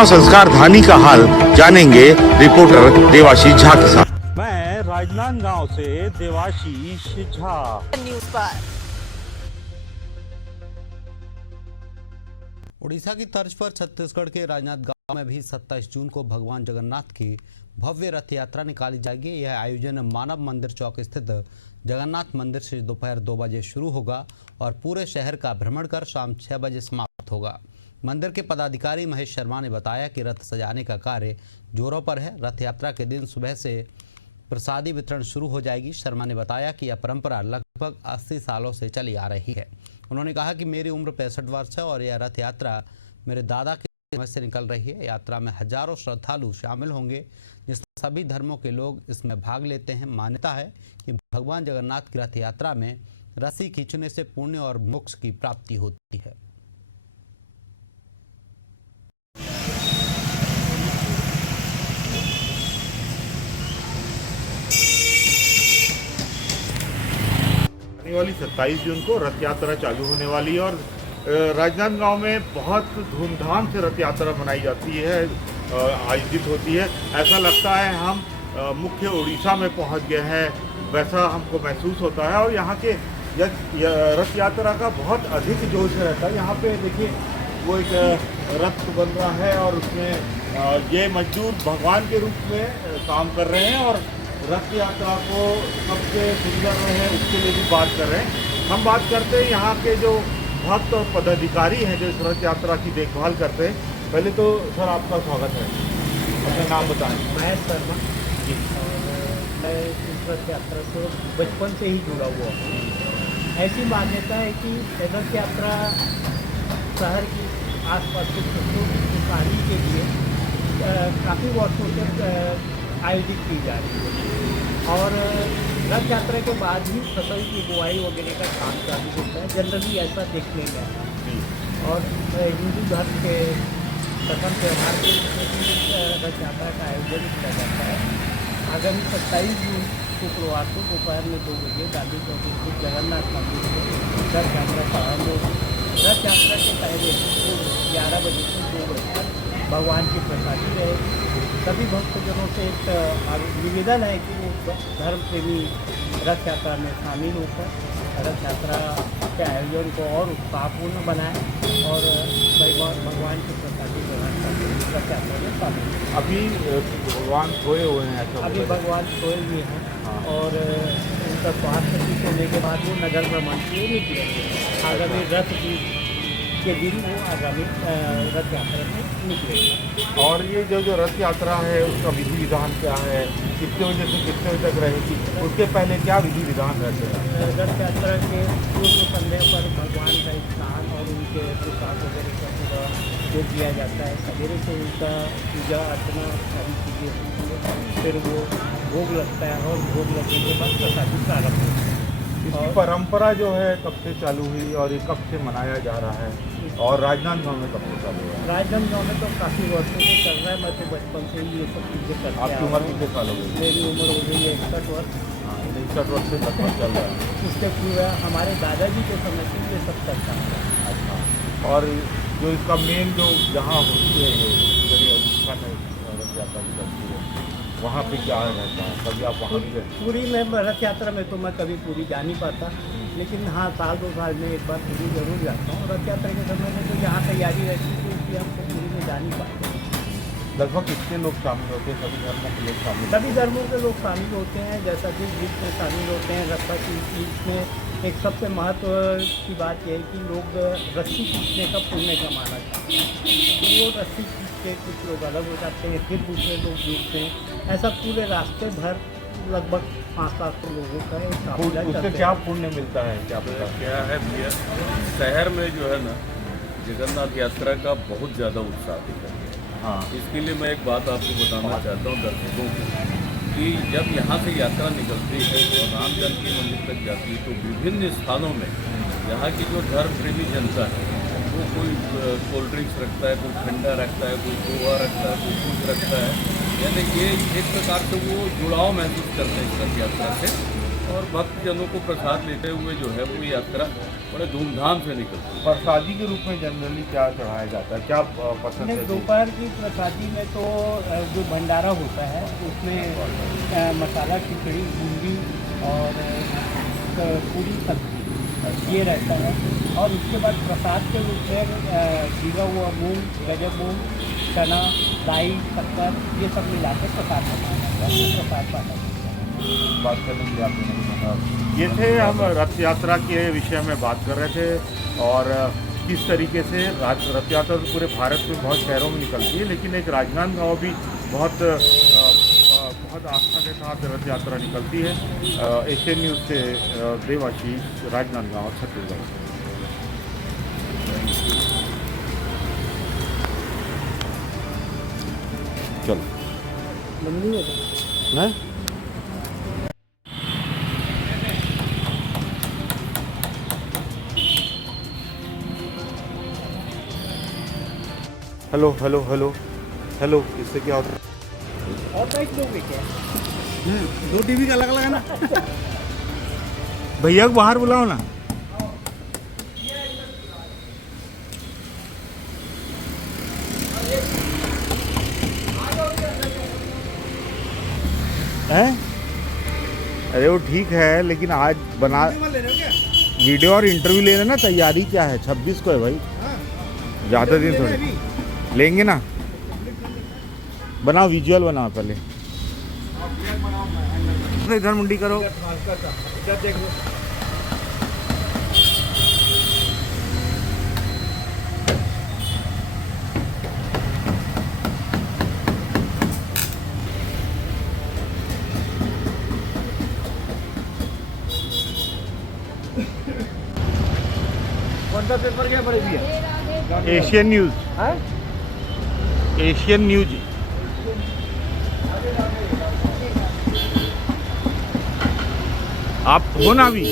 प्रतिमा संस्कार धानी का हाल जानेंगे रिपोर्टर देवाशीष झा के साथ। मैं राजनांदगांव से देवाशीष झा, न्यूज़ पर। उड़ीसा की तर्ज पर छत्तीसगढ़ के राजनांदगांव में भी 27 जून को भगवान जगन्नाथ की भव्य रथ यात्रा निकाली जाएगी। यह आयोजन मानव मंदिर चौक स्थित जगन्नाथ मंदिर से दोपहर 2 बजे शुरू होगा और पूरे शहर का भ्रमण कर शाम 6 बजे समाप्त होगा। मंदिर के पदाधिकारी महेश शर्मा ने बताया कि रथ सजाने का कार्य जोरों पर है। रथ यात्रा के दिन सुबह से प्रसादी वितरण शुरू हो जाएगी। शर्मा ने बताया कि यह परंपरा लगभग 80 सालों से चली आ रही है। उन्होंने कहा कि मेरी उम्र 65 वर्ष है और यह रथ यात्रा मेरे दादा के समय से निकल रही है। यात्रा में हजारों श्रद्धालु शामिल होंगे, जिसमें सभी धर्मों के लोग इसमें भाग लेते हैं। मान्यता है कि भगवान जगन्नाथ की रथ यात्रा में रस्सी खींचने से पुण्य और मोक्ष की प्राप्ति होती है। आने वाली 27 जून को रथ यात्रा चालू होने वाली है और राजनांदगांव में बहुत धूमधाम से रथ यात्रा मनाई जाती है, आयोजित होती है। ऐसा लगता है हम मुख्य उड़ीसा में पहुंच गए हैं, वैसा हमको महसूस होता है। और यहाँ के रथ यात्रा का बहुत अधिक जोश रहता है। यहाँ पे देखिए वो एक रथ बन रहा है और उसमें ये मजदूर भगवान के रूप में काम कर रहे हैं और रथ यात्रा को सबसे सुंदर रहे उसके लिए भी बात कर रहे हैं। हम बात करते हैं यहाँ के जो भक्त और पदाधिकारी हैं जो इस रथ यात्रा की देखभाल करते हैं। पहले तो सर आपका स्वागत है, अपना नाम बताएं। महेश शर्मा जी। मैं इस रथ यात्रा से बचपन से ही जुड़ा हुआ हूँ। ऐसी मान्यता है कि रथ यात्रा शहर की आसपास के क्षेत्रों की पानी के लिए काफ़ी वर्षों से आयोजित की जा रही है और रथ यात्रा के बाद ही फसल की बुआई वगैरह का काम चालू होता है। जनरली ऐसा देखने में है और हिंदू धर्म के प्रथम त्यौहार के रूप में रथ यात्रा का आयोजन किया जाता है। आगामी 27 जून शुक्रवार को दोपहर में 2 बजे गांधी चौक स्थित जगन्नाथ मंदिर से रथ यात्रा प्रारंभ होगी। रथ यात्रा के पहले 11 बजे से 2 बजे तक भगवान की प्रसादी रहेगी। सभी भक्तजनों से एक निवेदन है कि वो धर्म प्रेमी रथ यात्रा में शामिल होकर रथ यात्रा के आयोजन को और उत्साहपूर्ण बनाएं और भगवान की प्रसादी ग्रहण करके रथ यात्रा में शामिल। अभी भगवान सोए हुए हैं ऐसा? अभी भगवान सोए हुए हैं और उनका स्वास्थ्य ठीक होने के बाद वो नगर भ्रमण के लिए निकलेंगे। आगामी रथ के दिन वो आगामी रथ यात्रा में निकलेंगे। और ये जो रथ यात्रा है उसका विधि विधान क्या है, कितने बजे से कितने बजे तक रहेगी, उसके पहले क्या विधि विधान रहते हैं? रथ यात्रा के पूर्व संध्या पर भगवान का स्नान और उनके प्रसाद वगैरह का पूरा जो किया जाता है। सवेरे से उनका पूजा अर्चना सारी चीज़ें होती है, फिर वो भोग लगता है और भोग लगने के बाद प्रसादी प्रारंभ होती है। इसकी परंपरा जो है कब से चालू हुई और ये कब से मनाया जा रहा है और राजनांदगांव में कब से चालू हुआ? राजनांदगांव में तो काफ़ी वर्षों से चल रहा है। मैं तो बचपन से ही ये सब चीज़ें करते आपकी उम्र कितने साल हो गई? मेरी उम्र हो गई है 61 वर्ष। 61 वर्ष से लगभग चल रहा है। उससे पूरा हमारे दादाजी के समय से ये सब चलता है। अच्छा, और जो इसका मेन जो जहाँ होती है ये उड़ीसा में रथ यात्रा की चलती है, वहाँ पे क्या रहता है? कभी आप वहाँ भी गए? पूरी में रथ यात्रा में तो मैं कभी पूरी जा नहीं पाता, लेकिन हाँ साल 2 साल में एक बार पूरी जरूर जाता हूँ। रथ यात्रा के समय में तो यहाँ तैयारी रहती है इसलिए हम तो पूरी में जा नहीं पाते। लगभग कितने लोग शामिल होते हैं? सभी धर्मों के लोग शामिल? सभी धर्मों के लोग शामिल होते हैं। जैसा कि बीच में शामिल होते हैं रथ की इसमें एक सबसे महत्व की बात यह है कि लोग रस्सी खींचने का पुण्य का माना जाता है। तो वो रस्सी खींच के कुछ लोग अलग हो जाते हैं, फिर दूसरे लोग जुड़ते हैं। ऐसा पूरे रास्ते भर लगभग 500 लोगों का एक काफिला चलता है। उससे क्या पुण्य मिलता है? क्या है भैया, शहर में जो है ना जगन्नाथ यात्रा का बहुत ज़्यादा उत्साह दिखा है। हाँ, इसके लिए मैं एक बात आपको बताना चाहता हूँ दर्शकों को कि जब यहाँ से यात्रा निकलती है तो राम जानकी मंदिर तक जाती है तो विभिन्न स्थानों में यहाँ की जो धर्म प्रेमी जनता है वो कोई कोल्ड ड्रिंक्स रखता है, कोई ठंडा रखता है, कोई पोहा रखता है, कोई कुछ रखता है। यानी ये एक प्रकार से वो जुड़ाव महसूस करते हैं इस रथ यात्रा से और भक्तजनों को प्रसाद लेते हुए जो है वो यात्रा बड़े धूमधाम से निकलती है। प्रसादी के रूप में जनरली क्या चढ़ाया जाता है, क्या पसंद नहीं, है? दोपहर की प्रसादी में तो जो भंडारा होता है उसमें मसाला खिचड़ी, बूंदी और पूरी सब्जी ये रहता है। और उसके बाद प्रसाद के रूप में भीगा हुआ मूंग, गजब मूंग, चना, दाई, शक्कर ये सब मिला के प्रसाद बनाया जाता है। ये प्रसाद बांटा जाता है। बात करने के लिए आपने नहीं बताया। ये थे, हम रथ यात्रा के विषय में बात कर रहे थे और किस तरीके से रथ यात्रा तो पूरे भारत में बहुत शहरों में निकलती है, लेकिन एक राजनांदगांव भी बहुत आस्था के साथ रथ यात्रा निकलती है। एशियन न्यूज़ से देवाशीष, राजनांदगांव, छत्तीसगढ़। चलो नहीं? हेलो हेलो हेलो हेलो, इससे क्या होता है? और बैठ लोगे क्या? दो टीवी का अलग अलग है ना। भैया को बाहर बुलाओ ना। हैं? अरे वो ठीक है, लेकिन आज बना वीडियो और इंटरव्यू लेना ना, तैयारी क्या है? 26 को है भाई, ज़्यादा दिन थोड़े लेंगे ना। बनाओ, विजुअल बनाओ पहले, इधर मुंडी करो। कौन सा पेपर क्या पड़े भैया? Asian news, Asian news. आप हो ना अभी?